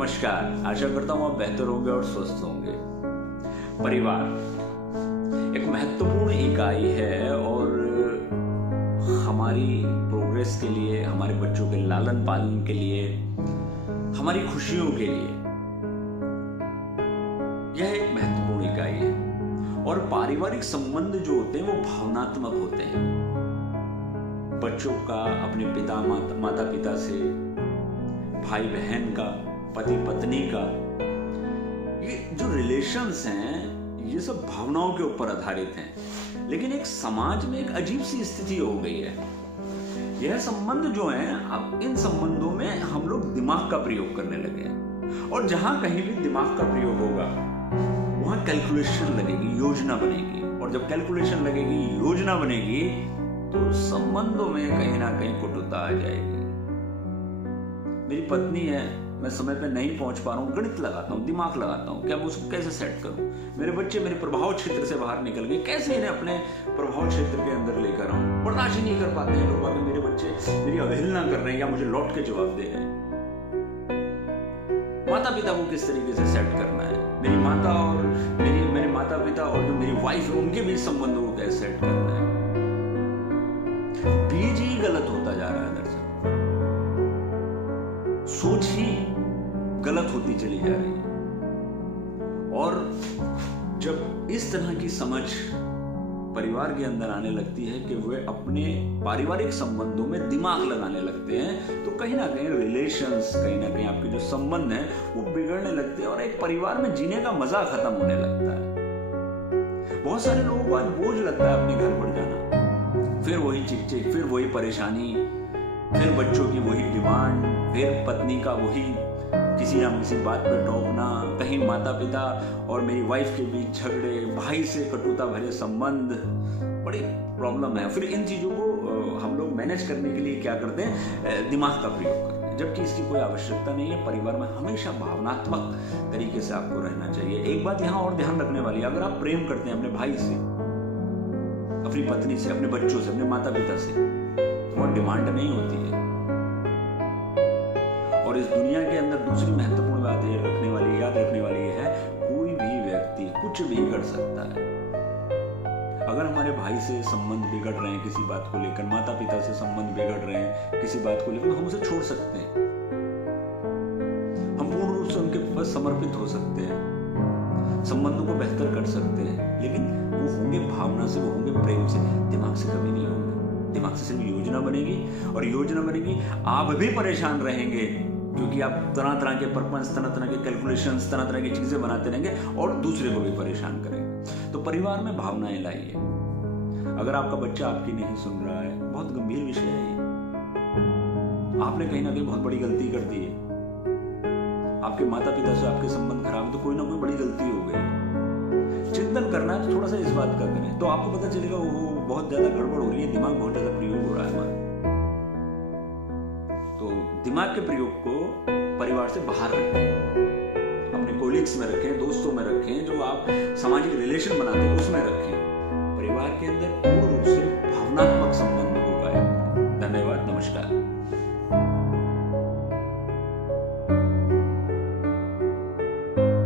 नमस्कार। आशा करता हूँ आप बेहतर होंगे और स्वस्थ होंगे। परिवार एक महत्वपूर्ण इकाई है और हमारी प्रोग्रेस के लिए, हमारे बच्चों के लालन पालन के लिए, हमारी खुशियों के लिए यह एक महत्वपूर्ण इकाई है। और पारिवारिक संबंध जो होते हैं वो भावनात्मक होते हैं। बच्चों का अपने माता पिता से, भाई बहन का, पति पत्नी का, ये जो रिलेशंस हैं ये सब भावनाओं के ऊपर आधारित हैं। लेकिन एक समाज में एक अजीब सी स्थिति हो गई है। यह संबंध जो है, अब इन संबंधों में हम लोग दिमाग का प्रयोग करने लगे हैं। और जहां कहीं भी दिमाग का प्रयोग होगा वहां कैलकुलेशन लगेगी, योजना बनेगी। और जब कैलकुलेशन लगेगी, योजना बनेगी, तो संबंधों में कहीं ना कहीं कुटुता आ जाएगी। मेरी पत्नी है, मैं समय पे नहीं पहुंच पा रहा हूँ, गणित लगाता हूँ, दिमाग लगाता हूँ, क्या मैं उसको कैसे सेट करूँ। मेरे बच्चे मेरे प्रभाव क्षेत्र से बाहर निकल गए, कैसे इन्हें अपने प्रभाव क्षेत्र के अंदर लेकर आऊं। बर्दाश्त ही नहीं कर पाते हैं लोग कि मेरे बच्चे मेरी अवहेलना कर रहे हैं या मुझे लौट के जवाब दे रहे हैं। माता पिता को किस तरीके से सेट करना है, मेरी माता और मेरे माता पिता और जो मेरी वाइफ है उनके बीच संबंधों को कैसे सेट करना है। बीज ही गलत होता जा रहा है। दरअसल सोच ही गलत होती चली जा रही है। और जब इस तरह की समझ परिवार के अंदर आने लगती है कि वे अपने पारिवारिक संबंधों में दिमाग लगाने लगते हैं, तो कहीं ना कहीं रिलेशंस, कहीं ना कहीं आपके जो संबंध हैं वो बिगड़ने लगते हैं और एक परिवार में जीने का मजा खत्म होने लगता है। बहुत सारे लोगों को आज बोझ लगता है अपने घर पर जाना, फिर वही चिक, फिर वही परेशानी, फिर बच्चों की वही डिमांड, फिर पत्नी का वही किसी ना किसी बात पर टोकना, कहीं माता पिता और मेरी वाइफ के बीच झगड़े, भाई से कटुता भरे संबंध, बड़ी प्रॉब्लम है। फिर इन चीजों को हम लोग मैनेज करने के लिए क्या करते हैं, दिमाग का प्रयोग करते हैं, जबकि इसकी कोई आवश्यकता नहीं है। परिवार में हमेशा भावनात्मक तरीके से आपको रहना चाहिए। एक बात यहाँ और ध्यान रखने वाली है, अगर आप प्रेम करते हैं अपने भाई से, अपनी पत्नी से, अपने बच्चों से, अपने माता पिता से, तो वह डिमांड नहीं होती है। और इस दुनिया के अंदर दूसरी महत्वपूर्ण बात याद रखने वाली है, कोई भी व्यक्ति कुछ भी कर सकता है। अगर हमारे भाई से संबंध बिगड़ रहे हैं किसी बात को लेकर, माता पिता से संबंध बिगड़ रहे हैं किसी बात को लेकर, तो हम उसे छोड़ सकते हैं। हम पूर्ण रूप से उनके पास समर्पित हो सकते हैं, संबंधों को बेहतर कर सकते हैं, लेकिन वो होंगे भावना से, वो होंगे प्रेम से, दिमाग से कभी नहीं होंगे। दिमाग से सिर्फ योजना बनेगी, और योजना बनेगी, आप भी परेशान रहेंगे क्योंकि आप तरह तरह के पर्पस, तरह तरह के कैलकुलेशंस, तरह तरह की चीजें बनाते रहेंगे और दूसरे को भी परेशान करेंगे। तो परिवार में भावनाएं लाइए। अगर आपका बच्चा आपकी नहीं सुन रहा है, बहुत गंभीर विषय है ये। आपने कहीं ना कहीं बहुत बड़ी गलती कर दी है। आपके माता पिता से आपके संबंध खराब है, तो कोई ना कोई बड़ी गलती हो गई। चिंतन करना है तो थोड़ा सा इस बात का करें, तो आपको पता चलेगा वो बहुत ज्यादा गड़बड़ हो रही है, दिमाग बहुत ज्यादा प्रयोग हो रहा है हमारा। तो दिमाग के प्रयोग को परिवार से बाहर रखें, अपने कोलिग्स में रखें, दोस्तों में रखें, जो आप सामाजिक रिलेशन बनाते हैं उसमें रखें। परिवार के अंदर